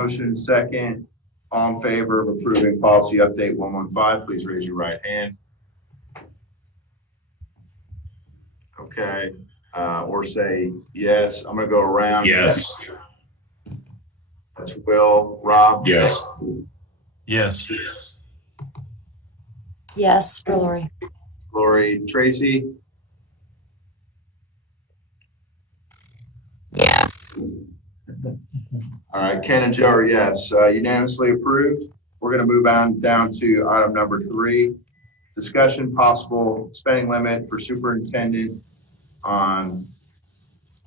Motion and second. All in favor of approving policy update 115, please raise your right hand. Okay, or say yes. I'm gonna go around. Yes. That's Will. Rob? Yes. Yes. Yes, for Lori. Lori? Tracy? Yes. All right, Ken and Joe are yes. Unanimously approved. We're going to move on down to item number 3, discussion possible spending limit for superintendent on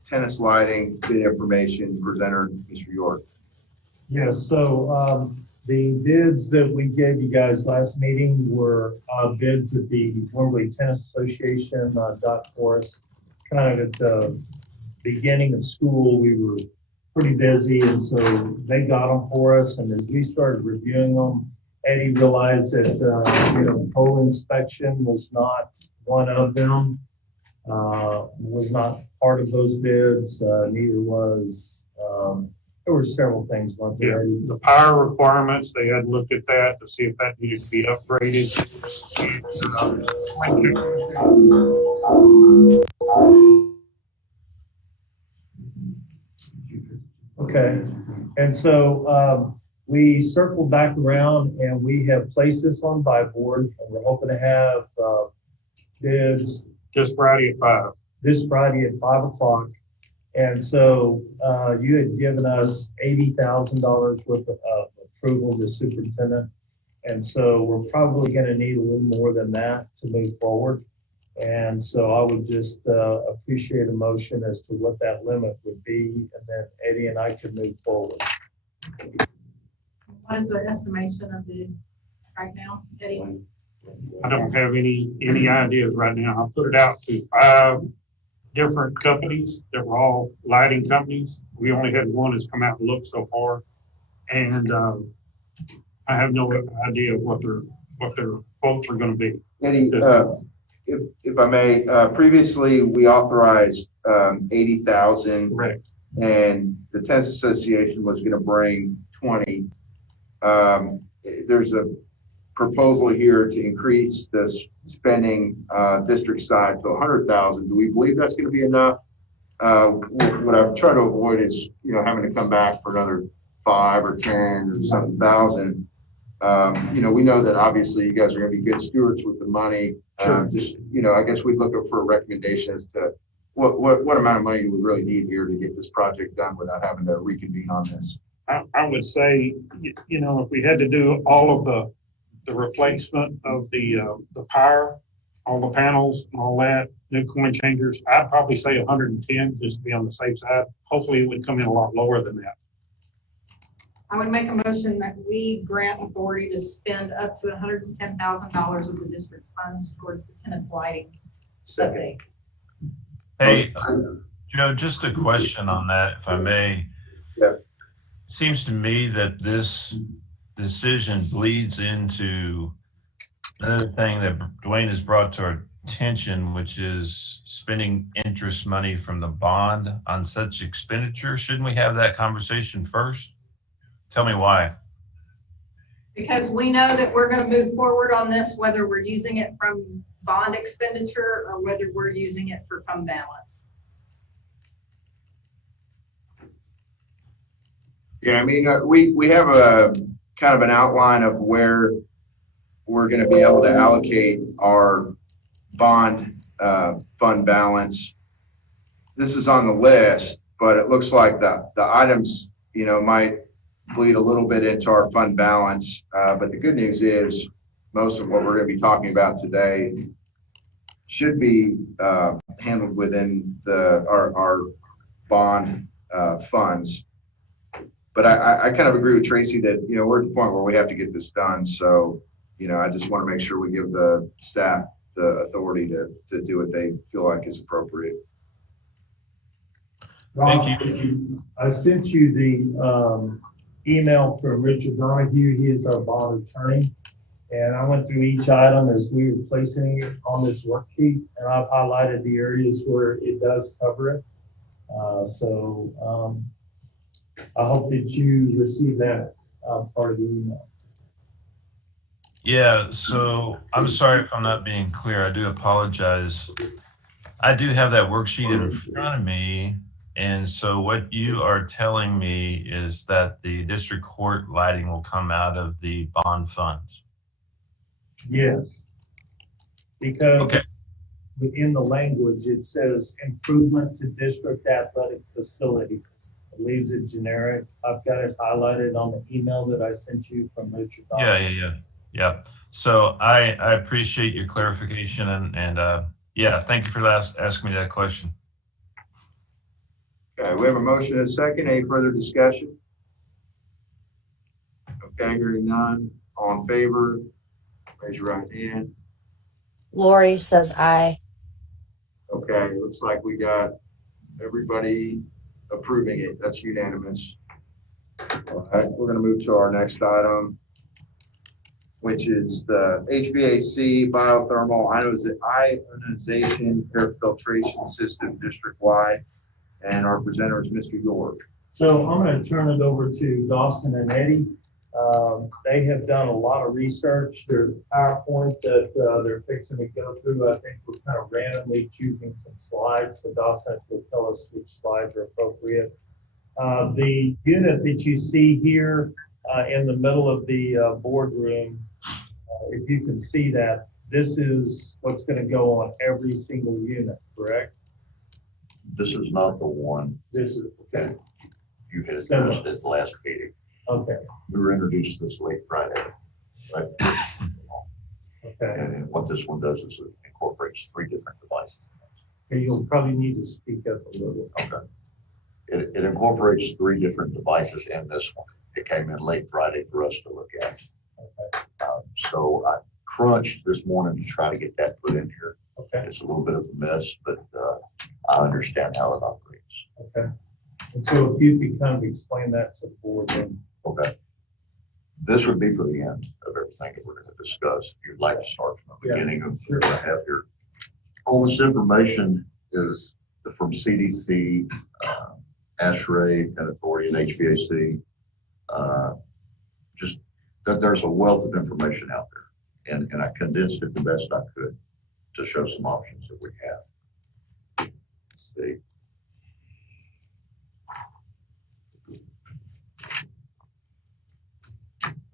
tennis lighting. Bid information, presenter Mr. York. Yes, so the bids that we gave you guys last meeting were bids that the Wimberley Tennis Association got for us. It's kind of at the beginning of school. We were pretty busy, and so they got them for us. And as we started reviewing them, Eddie realized that the pole inspection was not one of them. Was not part of those bids. Neither was. There were several things. Yeah, the power requirements, they had looked at that to see if that needed to be upgraded. Okay, and so we circled back around and we have placed this on buy board, and we're hoping to have bids Just Friday at 5. this Friday at 5 o'clock. And so you had given us $80,000 worth of approval to superintendent. And so we're probably going to need a little more than that to move forward. And so I would just appreciate a motion as to what that limit would be, and then Eddie and I could move forward. What is the estimation of the right now, Eddie? I don't have any ideas right now. I put it out to 5 different companies that were all lighting companies. We only had one that's come out and looked so far. And I have no idea what their quotes are going to be. Eddie, if I may, previously we authorized 80,000, Right. and the tennis association was going to bring 20. There's a proposal here to increase the spending district side to 100,000. Do we believe that's going to be enough? What I'm trying to avoid is, having to come back for another 5 or 10 or something thousand. We know that obviously you guys are going to be good stewards with the money. Sure. I guess we'd look for a recommendation as to what amount of money we really need here to get this project done without having to reconvene on this. I would say, if we had to do all of the replacement of the power, all the panels and all that, new coin changers, I'd probably say 110 just to be on the safe side. Hopefully it would come in a lot lower than that. I would make a motion that we grant authority to spend up to $110,000 of the district funds towards the tennis lighting. Second. Hey, Joe, just a question on that, if I may. Yeah. Seems to me that this decision bleeds into another thing that Dwayne has brought to our attention, which is spending interest money from the bond on such expenditure. Shouldn't we have that conversation first? Tell me why. Because we know that we're going to move forward on this, whether we're using it from bond expenditure or whether we're using it for fund balance. Yeah, we have a kind of an outline of where we're going to be able to allocate our bond fund balance. This is on the list, but it looks like the items, might bleed a little bit into our fund balance. But the good news is most of what we're going to be talking about today should be handled within our bond funds. But I kind of agree with Tracy that, we're at the point where we have to get this done. So, I just want to make sure we give the staff the authority to do what they feel like is appropriate. Thank you. I sent you the email from Richard Donahue. He is our bond attorney. And I went through each item as we were placing it on this worksheet, and I've highlighted the areas where it does cover it. I hope that you receive that part of the email. Yeah, so I'm sorry if I'm not being clear. I do apologize. I do have that worksheet in front of me. And so what you are telling me is that the district court lighting will come out of the bond funds. Yes. Because Okay. in the language, it says improvement to district athletic facilities. It leaves it generic. I've got it highlighted on the email that I sent you from Richard. Yeah. So I appreciate your clarification and yeah, thank you for asking me that question. Okay, we have a motion and a second. Any further discussion? Okay, hearing none. All in favor, raise your right hand. Lori says aye. Okay, looks like we got everybody approving it. That's unanimous. All right, we're going to move to our next item, which is the HVAC biothermal ionization air filtration system district-wide. And our presenter is Mr. York. So I'm going to turn it over to Dawson and Eddie. They have done a lot of research. There's a PowerPoint that they're fixing to go through. I think we're kind of randomly choosing some slides. So Dawson will tell us which slides are appropriate. The unit that you see here in the middle of the boardroom, if you can see that, this is what's going to go on every single unit, correct? This is not the one This is, that you had Similar. introduced at the last meeting. okay, We were introduced this late Friday. Right? okay. And what this one does is it incorporates 3 different devices. Okay, you'll probably need to speak up a little bit. Okay. It incorporates 3 different devices in this one. It came in late Friday for us to look at. Okay, So I crunched this morning to try to get that put in here. okay, It's a little bit of a mess, but I understand how it operates. okay. And so if you could kind of explain that to the board then. Okay. This would be for the end of everything that we're going to discuss. If you'd like to start from the Yeah, beginning of sure. what I have here. All this information is from CDC, ASHRAE, and Authority and HVAC. Just that there's a wealth of information out there. And I condensed it the best I could to show some options that we have. Let's see.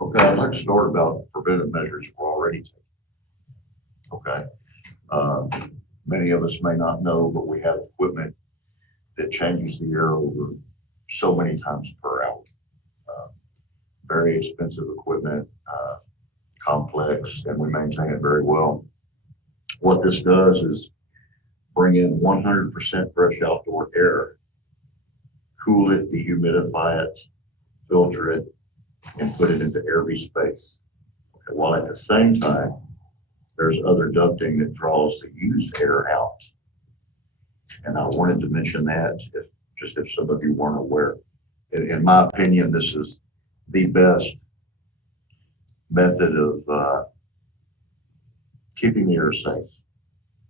Okay, I'd like to start about preventive measures we're already taking. Okay. Many of us may not know, but we have equipment that changes the air over so many times per hour. Very expensive equipment, complex, and we maintain it very well. What this does is bring in 100% fresh outdoor air, cool it, dehumidify it, filter it, and put it into every space. Okay, while at the same time, there's other ducting that draws the used air out. And I wanted to mention that if some of you weren't aware. In my opinion, this is the best method of keeping the air safe.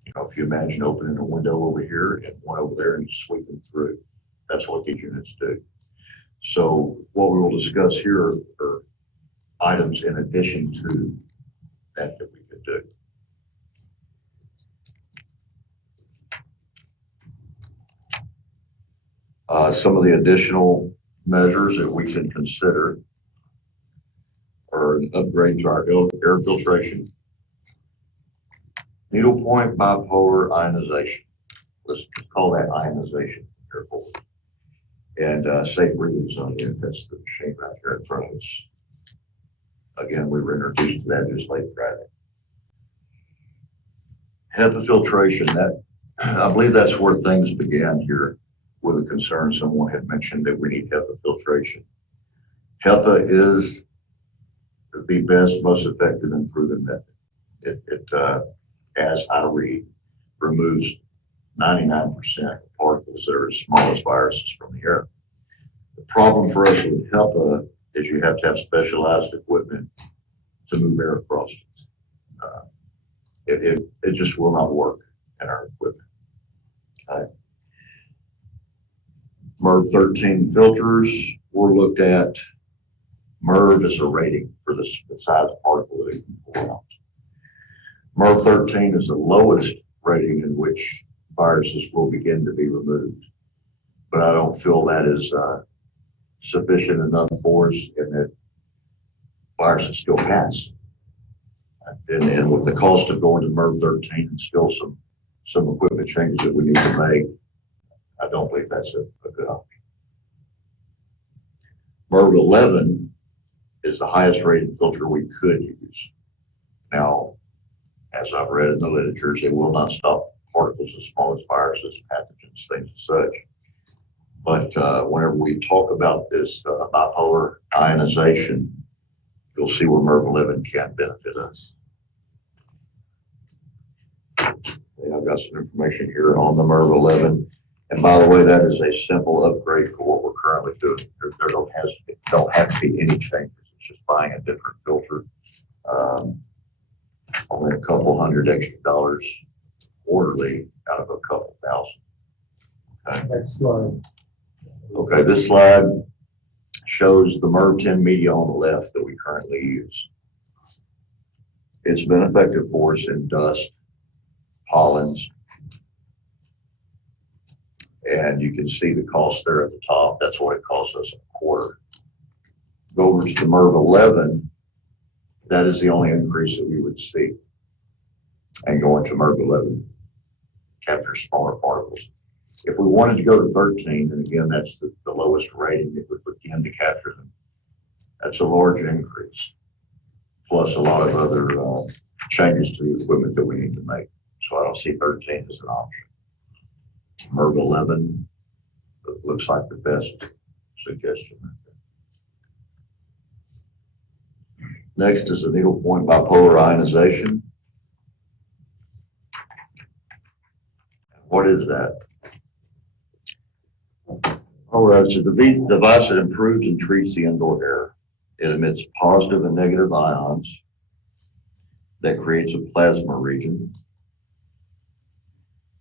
You know, if you imagine opening a window over here and one over there and sweeping through, that's what these units do. So what we will discuss here are items in addition to that we could do. Some of the additional measures that we can consider are an upgrade to our air filtration, needlepoint bipolar ionization. Let's call that ionization air filter. And safe breathing zone unit. That's the machine right here in front of us. Again, we were introduced to that just late Friday. HEPA filtration, that I believe that's where things began here with a concern someone had mentioned that we need HEPA filtration. HEPA is the best, most effective and proven method. It as I read, removes 99% of particles that are as small as viruses from the air. The problem for us with HEPA is you have to have specialized equipment to move air across it. It just will not work in our equipment. Okay. MERV 13 filters we're looked at MERV as a rating for the size particle that it can pull out. MERV 13 is the lowest rating in which viruses will begin to be removed. But I don't feel that is sufficient enough for us, and that viruses still pass. And with the cost of going to MERV 13 and still some equipment changes that we need to make, I don't believe that's a good option. MERV 11 is the highest rated filter we could use. Now, as I've read in the literature, it will not stop particles as small as viruses, pathogens, things as such. But whenever we talk about this bipolar ionization, you'll see where MERV 11 can benefit us. And I've got some information here on the MERV 11. And by the way, that is a simple upgrade for what we're currently doing. There don't have to be any changes. It's just buying a different filter. Only a couple $100 extra quarterly out of a couple thousand. Okay. Next slide. Okay, this slide shows the MERV 10 media on the left that we currently use. It's been effective for us in dust, pollens, and you can see the cost there at the top. That's what it costs us a quarter. Go over to the MERV 11, that is the only increase that we would see. And going to MERV 11, capture smaller particles. If we wanted to go to 13, and again, that's the lowest rating that would begin to capture them, that's a large increase, plus a lot of other changes to the equipment that we need to make. So I don't see 13 as an option. MERV 11 looks like the best suggestion. Next is the needlepoint bipolar ionization. What is that? All right, it's a device that improves and treats the indoor air. It emits positive and negative ions that creates a plasma region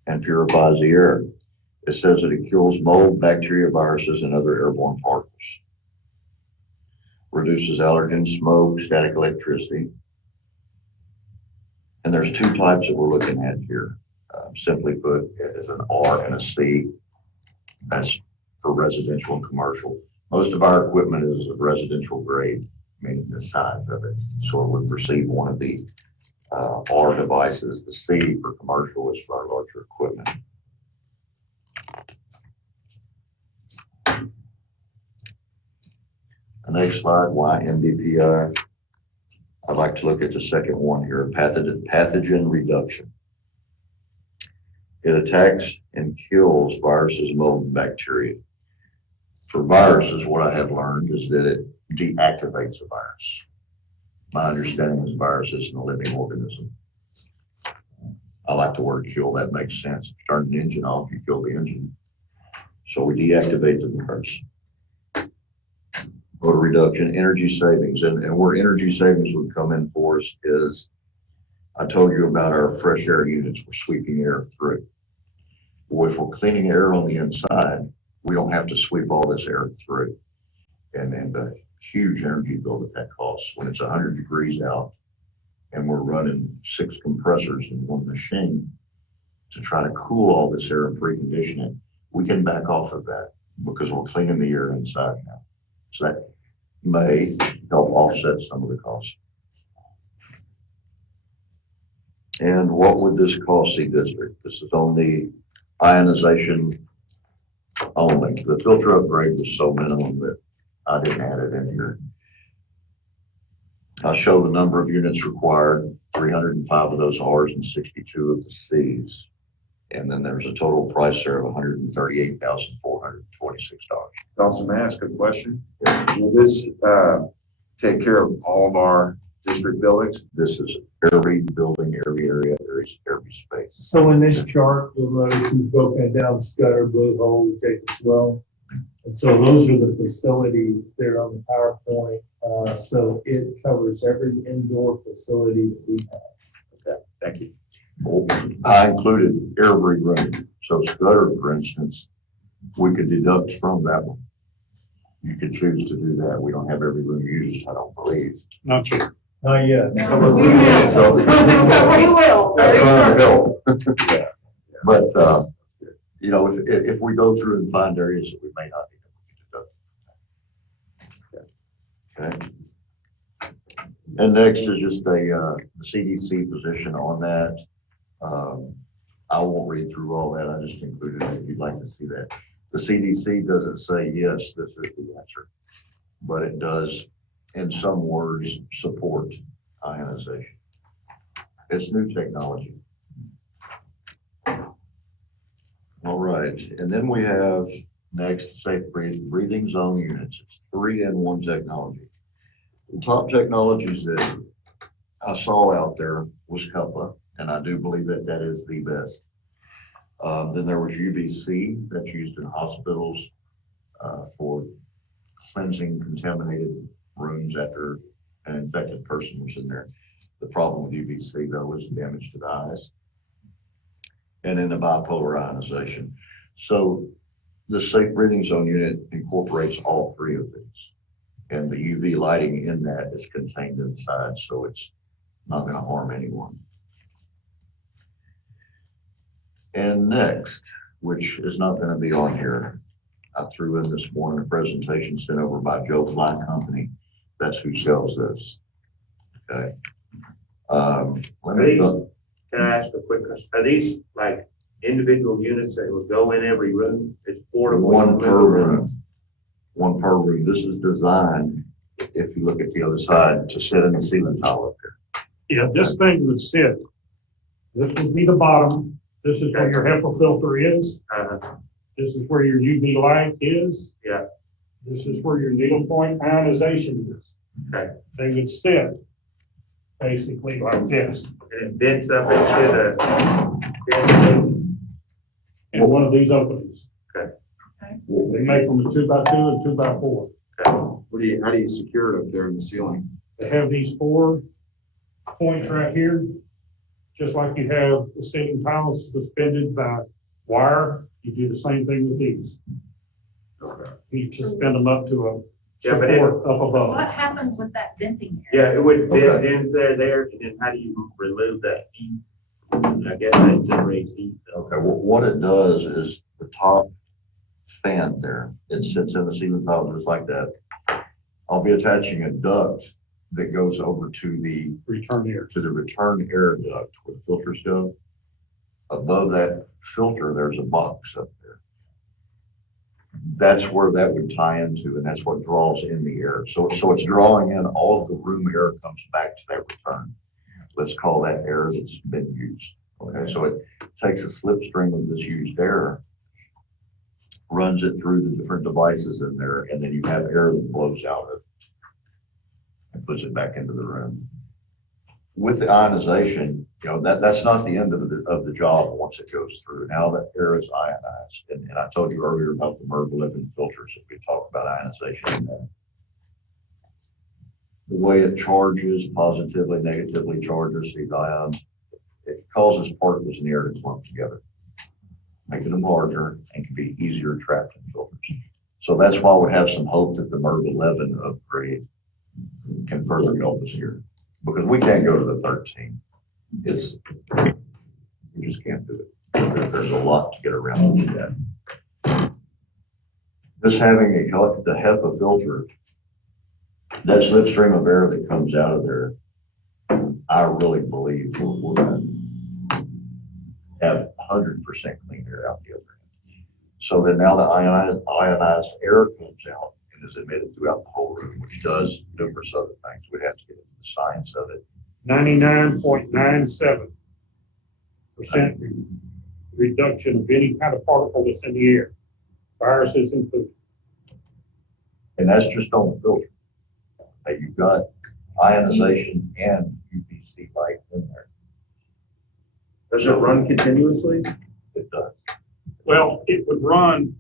and purifies the air. It says that it kills mold, bacteria, viruses, and other airborne particles. Reduces allergen, smoke, static electricity. And there's two types that we're looking at here. Simply put, is an R and a C. That's for residential and commercial. Most of our equipment is of residential grade, meaning the size of it. So it would receive one of the R devices. The C for commercial is for our larger equipment. The next slide, why MDPI? I'd like to look at the second one here, pathogen reduction. It attacks and kills viruses, mold, and bacteria. For viruses, what I have learned is that it deactivates a virus. My understanding is a virus isn't a living organism. I like the word kill, that makes sense. If you turn an engine off, you kill the engine. So we deactivate the virus. Odor reduction, energy savings, and where energy savings would come in for us is, I told you about our fresh air units. We're sweeping air through. Well, if we're cleaning air on the inside, we don't have to sweep all this air through. And then the huge energy bill that costs when it's 100 degrees out and we're running 6 compressors in one machine to try to cool all this air and precondition it, we can back off of that because we're cleaning the air inside now. So that may help offset some of the costs. And what would this cost the district? This is on the ionization only. The filter upgrade was so minimum that I didn't add it in here. I show the number of units required, 305 of those R's and 62 of the C's. And then there's a total price there of $138,426. Also, may I ask a question? Will this take care of all of our district buildings? This is every building, every area, every space. So in this chart, you'll notice we've broken it down, Scudder, Blue Hole, Jacobs Well. And so those are the facilities there on the PowerPoint. So it covers every indoor facility that we have. Okay, thank you. I included every room. So Scudder, for instance, we could deduct from that one. You could choose to do that. We don't have every room used, I don't believe. Not yet. Not yet. No, we will. So- We will. That's on the bill. But, you know, if we go through and find areas that we may not need to do. Okay. And next is just the CDC position on that. I won't read through all that. I just included it if you'd like to see that. The CDC doesn't say, yes, this is the answer, but it does, in some words, support ionization. It's new technology. All right, and then we have next safe breathing zone units. It's 3-in-1 technology. The top technologies that I saw out there was HEPA, and I do believe that that is the best. Then there was UVC that's used in hospitals for cleansing contaminated rooms after an infected person was in there. The problem with UVC though is damage to the eyes. And then the bipolar ionization. So the safe breathing zone unit incorporates all three of these. And the UV lighting in that is contained inside, so it's not going to harm anyone. And next, which is not going to be on here, I threw in this morning a presentation sent over by Joe Fly Company. That's who sells this. Okay. Can I ask a quick question? Are these like individual units that would go in every room? It's portable. One per room. One per room. This is designed, if you look at the other side, to sit in the ceiling tile up there. Yeah, this thing would sit. This would be the bottom. This is where your HEPA filter is. This is where your UV light is. Yeah. This is where your needlepoint ionization is. Okay. They would sit basically like this. And it vents up into the. In one of these openings. Okay. They make them a 2x2 and 2x4. Okay. How do you secure it up there in the ceiling? They have these 4 points right here, just like you have the ceiling tiles suspended by wire. You do the same thing with these. Okay. You suspend them up to a Yeah, but support up above. What happens with that venting area? Yeah, it would vent Okay. in there, and then how do you remove that heat? I guess that generates heat. Okay, well, what it does is the top fan there, it sits in the ceiling tile just like that. I'll be attaching a duct that goes over to the Return here. return air duct where the filters go. Above that filter, there's a box up there. That's where that would tie into, and that's what draws in the air. So it's drawing in all of the room air comes back to that return. Let's call that air that's been used. Okay, so it takes a slipstream of this used air, runs it through the different devices in there, and then you have air that blows out of it and puts it back into the room. With the ionization, you know, that's not the end of the job once it goes through. Now that air is ionized, and I told you earlier about the MERV11 filters that we talked about ionization. The way it charges, positively, negatively charges these ions, it causes particles in the air to clump together, making them larger and can be easier trapped in filters. So that's why we have some hope that the MERV11 upgrade can further help us here, because we can't go to the 13. You just can't do it. There's a lot to get around with that. Just having the HEPA filter, that slipstream of air that comes out of there, I really believe we're going to have 100% clean air out the other end. So then now the ionized air comes out and is emitted throughout the whole room, which does numerous other things. We'd have to get into the science of it. 99.97% reduction of any kind of particle that's in the air, viruses included. And that's just on the filter. Hey, you've got ionization and UVC light in there. Does it run continuously? It does. Well, it would run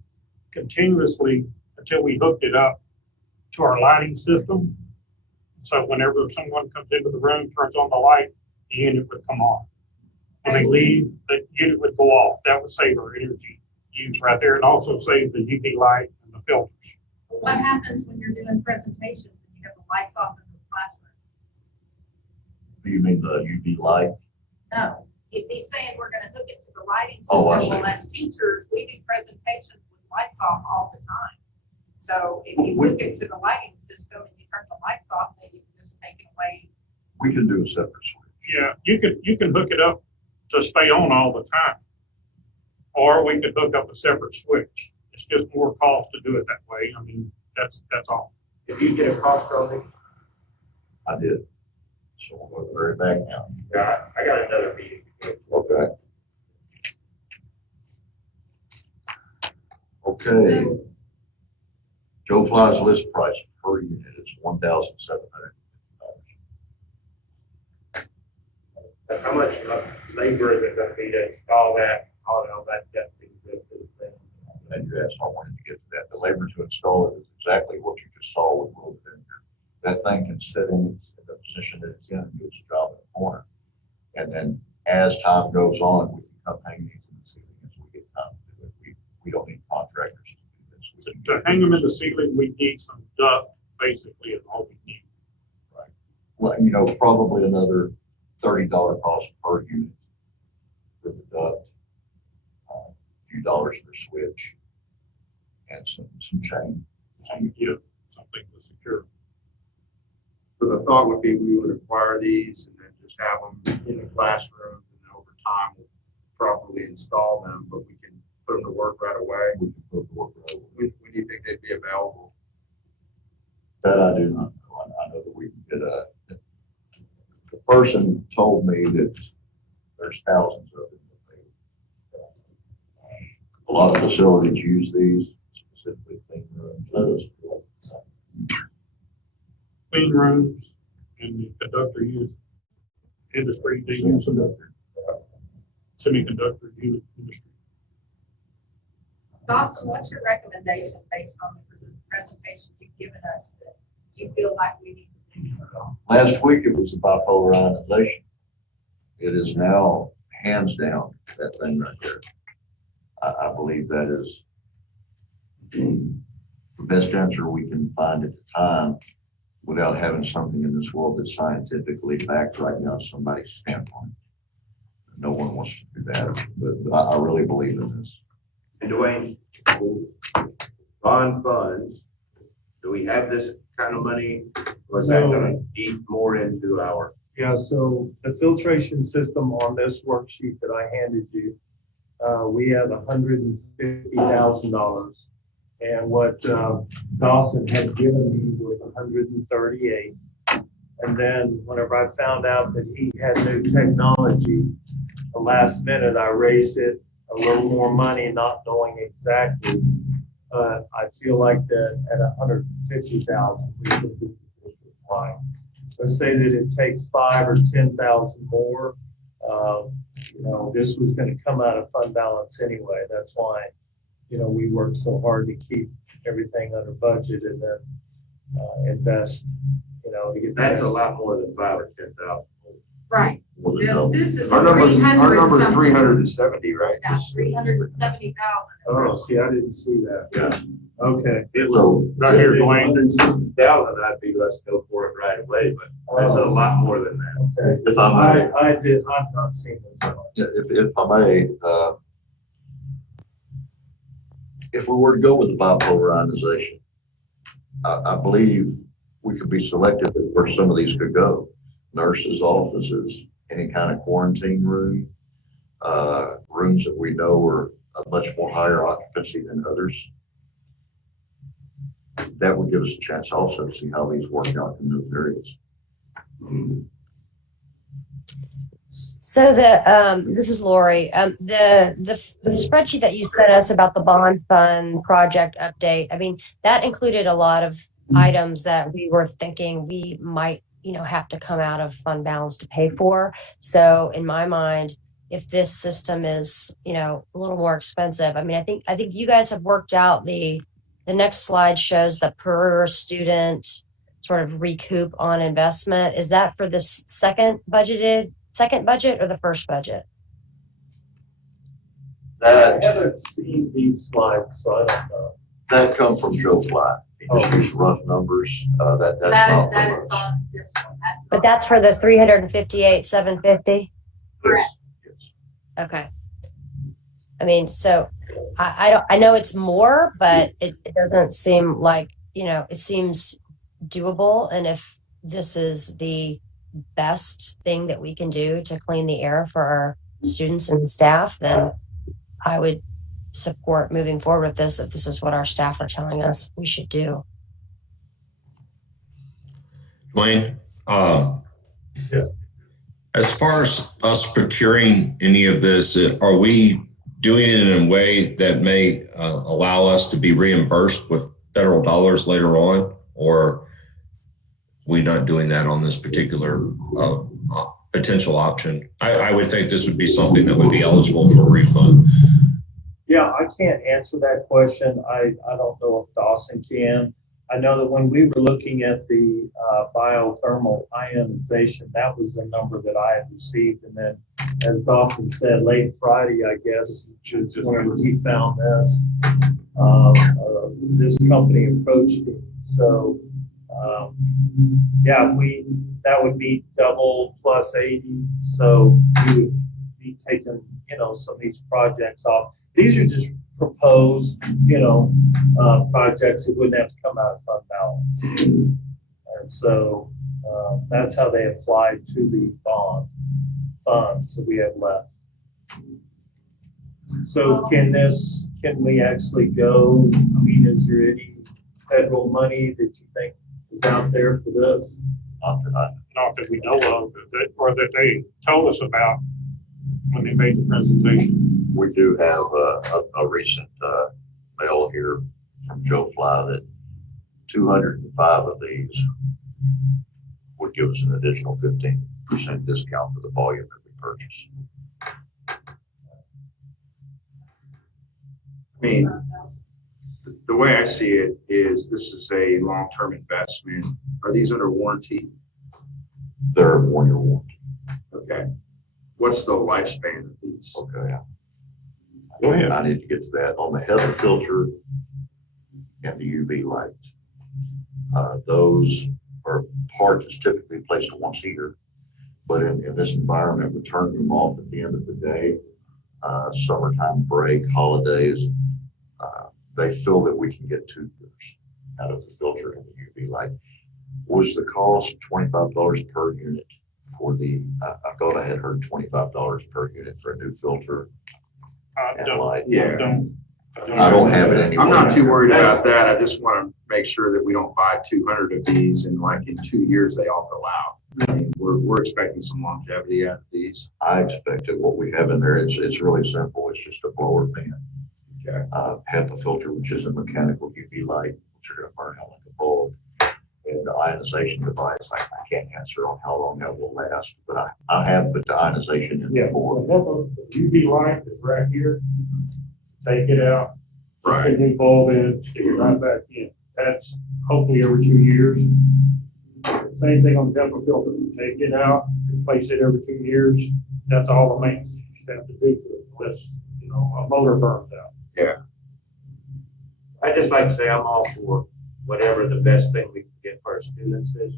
continuously until we hooked it up to our lighting system. So whenever someone comes into the room, turns on the light, the unit would come on. When they leave, the unit would go off. That would save our energy use right there, and also save the UV light and the filters. What happens when you're doing presentations and you have the lights off in the classroom? Do you mean the UV light? No, if he's saying we're gonna hook it to the lighting Oh, I system, see. well, as teachers, we do presentations with lights off all the time. So if you We- hook it to the lighting system and you turn the lights off, then you can just take it away. We can do a separate switch. Yeah, you can hook it up to stay on all the time. Or we could hook up a separate switch. It's just more cost to do it that way. I mean, that's all. If you get a cost on it, I did. So we'll go very back now. yeah, I got another meeting. Okay. Okay. Joe Fly's list price per unit is $1,700. And how much labor is it gonna be to install that, all that, definitely good for the thing. And you asked, I wanted to get to that. The labor to install it is exactly what you just saw with Will Bender. That thing can sit in the position that it's in and do its job in the corner. And then as time goes on, we can come hang these in the ceiling as we get time to do it. We don't need contractors to do this. We can To hang them in the ceiling, we need some duct, basically, is all we need. Well, you know, probably another $30 cost per unit for the duct, a few dollars for switch, and some chain. Yeah, something to secure. So the thought would be we would acquire these and then just have them in the classrooms, and then over time we'll properly install them, but we can put them to work right away. We can put the work over. When do you think they'd be available? That I do not know. I know that we can get the person told me that there's thousands of them. A lot of facilities use these, specifically clean rooms. Clean rooms and the conductor use industry, they use them. Semiconductor unit industry. Dawson, what's your recommendation based on the presentation you've given us that you feel like we need to do? Last week it was the bipolar ionization. It is now hands down that thing right there. I believe that is the best answer we can find at the time without having something in this world that's scientifically backed right now, somebody's standpoint. No one wants to do that, but I really believe in this. And Dwayne, bond funds, do we have this kind of money? Or is that gonna eat more into our? Yeah, so the filtration system on this worksheet that I handed you, we have $150,000. And what Dawson had given me was 138. And then whenever I found out that he had new technology, the last minute I raised it a little more money, not knowing exactly. I feel like that at 150,000, we could be fine. Let's say that it takes 5,000 or 10,000 more. You know, this was going to come out of fund balance anyway. That's why, you know, we work so hard to keep everything under budget and then invest, you know, to get. That's a lot more than 5,000 or 10,000. Right. Well, there's no- This is Our number's 300 370, right? Yeah, 370,000. Oh, see, I didn't see that. Yeah. Okay. It So, was Right here, Dwayne. 160,000, I'd be, let's go for it right away, but that's a lot more than that. Okay. if I may, I've not seen this. if I may, if we were to go with the bipolar ionization, I believe we could be selective at where some of these could go. Nurses' offices, any kind of quarantine room, rooms that we know are a much more higher occupancy than others. That would give us a chance also to see how these work out in those areas. So this is Lori. The spreadsheet that you sent us about the bond fund project update, I mean, that included a lot of items that we were thinking we might, you know, have to come out of fund balance to pay for. So in my mind, if this system is, you know, a little more expensive, I mean, I think you guys have worked out the next slide shows the per student sort of recoup on investment. Is that for this second budget or the first budget? I haven't seen these slides, so I don't know. That come from Joe Fly. He just used rough numbers, that's not That for is us. on this one. But that's for the 358,750. Correct. Yes. Okay. I mean, so I know it's more, but it doesn't seem like, it seems doable. And if this is the best thing that we can do to clean the air for our students and staff, then I would support moving forward with this if this is what our staff are telling us we should do. Dwayne, Yeah. as far as us procuring any of this, are we doing it in a way that may allow us to be reimbursed with federal dollars later on, or are we not doing that on this particular potential option? I would think this would be something that would be eligible for refund. Yeah, I can't answer that question. I don't know if Dawson can. I know that when we were looking at the biothermal ionization, that was the number that I had received. And then, as Dawson said, late Friday, I guess, just whenever we found this, this company approached me. So, yeah, that would be double plus 80. So we would be taking, some of these projects off. These are just proposed, projects that wouldn't have to come out of fund balance. And so that's how they apply to the bond funds that we have left. So can we actually go, is there any federal money that you think is out there for this? Not that we know of, or that they told us about when they made the presentation. We do have a recent mail here from Joe Fly that 205 of these would give us an additional 15% discount for the volume that we purchase. I mean, the way I see it is this is a long-term investment. Are these under warranty? They're 1-year warranty. Okay. What's the lifespan of these? Okay. Go ahead. I need to get to that. On the HEPA filter and the UV light, those are part that's typically placed once a year. But in this environment, we turn them off at the end of the day, summertime break, holidays. They feel that we can get 2 years out of the filter and the UV light. Was the cost $25 per unit for the, I thought I had heard $25 per unit for a new filter and light. Yeah. I don't have it anymore. I'm not too worried about that. I just want to make sure that we don't buy 200 of these and in 2 years they all go out. I mean, we're expecting some longevity out of these. I expected what we have in there. It's really simple. It's just a blower fan. Okay. HEPA filter, which is a mechanical UV light, which are going to burn out like a bulb. And the ionization device, I can't answer on how long that will last, but I have put the ionization in before. The UV light is right here. Take it out. Right. Put a new bulb in, stick it right back in. That's hopefully every 2 years. Same thing on the HEPA filter. Take it out, replace it every 2 years. That's all the maintenance you have to do to it, unless, a motor burns out. Yeah. I'd just like to say I'm all for whatever the best thing we can get for our students is.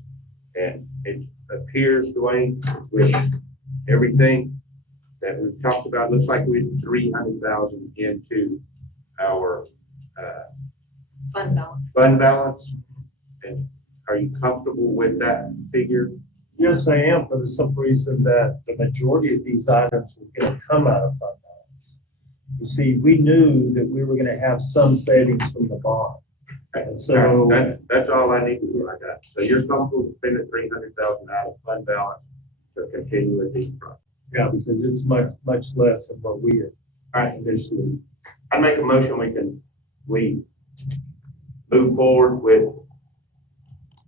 And it appears, Dwayne, with everything that we've talked about, looks like we're 300,000 into our fund balance. And are you comfortable with that figure? Yes, I am, for the simple reason that the majority of these items were going to come out of fund balance. You see, we knew that we were going to have some savings from the bond. And so that's all I need to do. I got. So you're comfortable spending 300,000 out of fund balance to continue with these projects? yeah, because it's much less than what we had initially. I make a motion we move forward with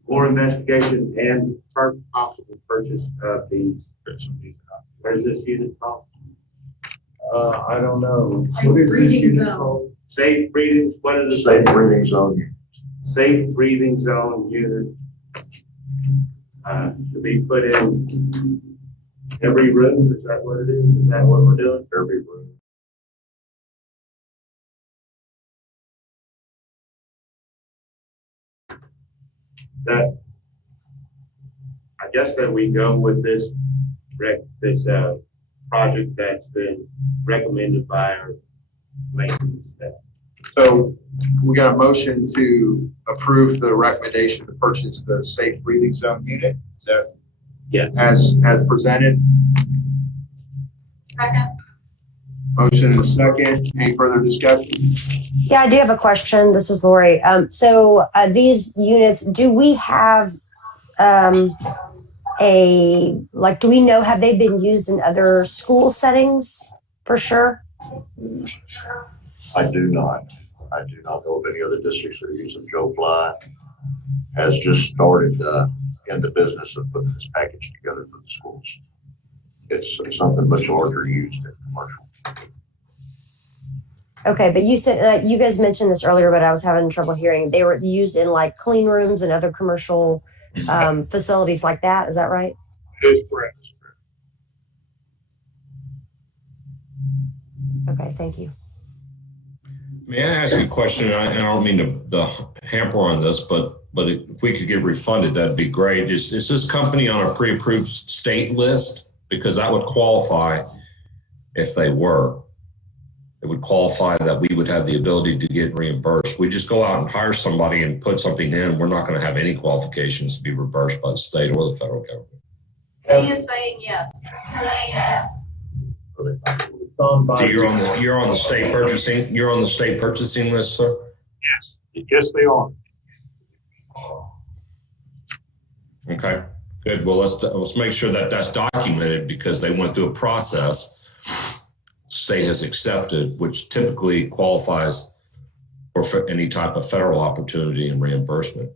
more investigation and possible purchase of these. Where's this unit called? I don't know. What is this unit called? Safe breathing. What is it? Safe breathing zone unit. Safe breathing zone unit to be put in every room. Is that what it is? Is that what we're doing? Every room. that, I guess that we go with this project that's been recommended by our maintenance staff. So we got a motion to approve the recommendation to purchase the safe breathing zone unit. Is that Yes. as presented? Second. Motion and a second. Any further discussion? Yeah, I do have a question. This is Lori. So these units, do we have do we know, have they been used in other school settings for sure? I do not know of any other districts that are using Joe Fly. Has just started in the business of putting this package together for the schools. It's something much larger used in commercial. Okay, but you said, you guys mentioned this earlier, but I was having trouble hearing. They were used in like clean rooms and other commercial facilities like that. Is that right? It is correct. Okay, thank you. May I ask you a question? I don't mean to hamper on this, but if we could get refunded, that'd be great. Is this company on a pre-approved state list? Because that would qualify if they were. It would qualify that we would have the ability to get reimbursed. We just go out and hire somebody and put something in. We're not going to have any qualifications to be reimbursed by the state or the federal government. He is saying yes. So you're on the state purchasing. You're on the state purchasing list, sir. Yes. Yes, they are. Okay, good. Well, let's make sure that that's documented because they went through a process. State has accepted, which typically qualifies for any type of federal opportunity and reimbursement.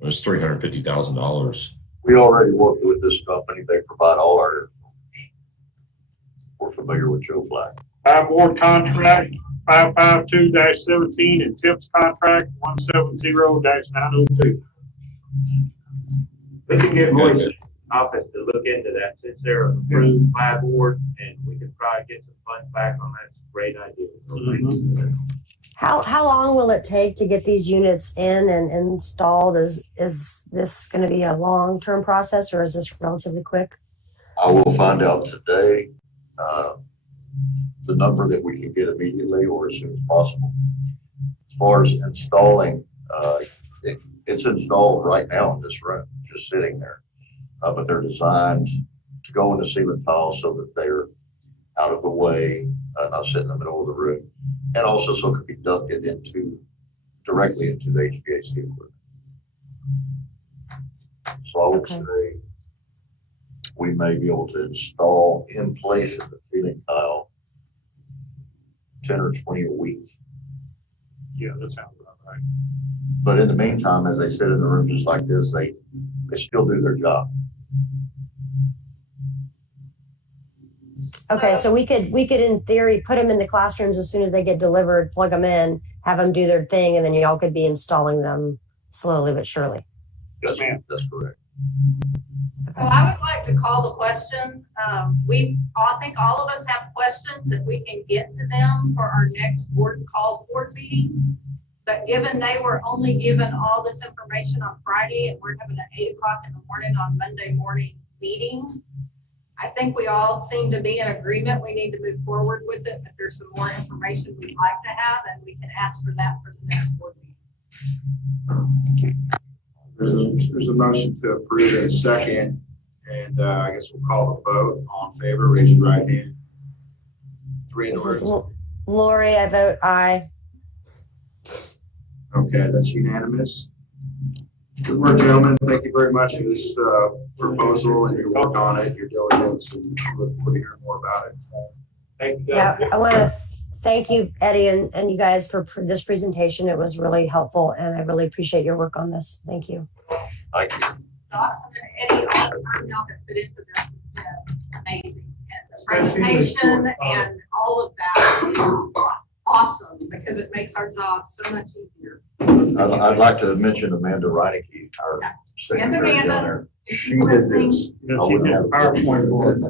It's $350,000. We already work with this company. They provide all our. We're familiar with Joe Fly. Our board contract 552-17 and TIPS contract 170-902. We can get Roy's office to look into that since they're approved by board, and we can probably get some funds back on that. It's a great idea. How long will it take to get these units in and installed? Is this going to be a long-term process or is this relatively quick? I will find out today the number that we can get immediately or as soon as possible. As far as installing, it's installed right now in this room, just sitting there. But they're designed to go into ceiling tiles so that they're out of the way, not sit in the middle of the room, and also so it could be ducted directly into the HVAC equipment. So I would say we may be able to install in place of the ceiling tile 10 or 20 a week. Yeah, that sounds about right. But in the meantime, as they sit in the room just like this, they still do their job. Okay, so we could in theory put them in the classrooms as soon as they get delivered, plug them in, have them do their thing, and then y'all could be installing them slowly but surely. Yes, ma'am. That's correct. So I would like to call the question. I think all of us have questions that we can get to them for our next board meeting. But given they were only given all this information on Friday and we're having an 8 o'clock in the morning on Monday morning meeting, I think we all seem to be in agreement. We need to move forward with it, but there's some more information we'd like to have, and we can ask for that for the next board meeting. There's a motion to approve in a second, and I guess we'll call the vote. All in favor, raise your right hand. 3 in the This is room. Lori, I vote aye. Okay, that's unanimous. Good work, gentlemen. Thank you very much for this proposal and your work on it, your diligence, and look forward to hearing more about it. Thank you. Yeah, I want to thank you, Eddie, and you guys for this presentation. It was really helpful, and I really appreciate your work on this. Thank you. Thank you. Dawson and Eddie, all the time y'all have put into this, amazing. And the presentation and all of that is awesome because it makes our job so much easier. I'd like to mention Amanda Reinecke, our secretary down there. She did this. She did PowerPoint board.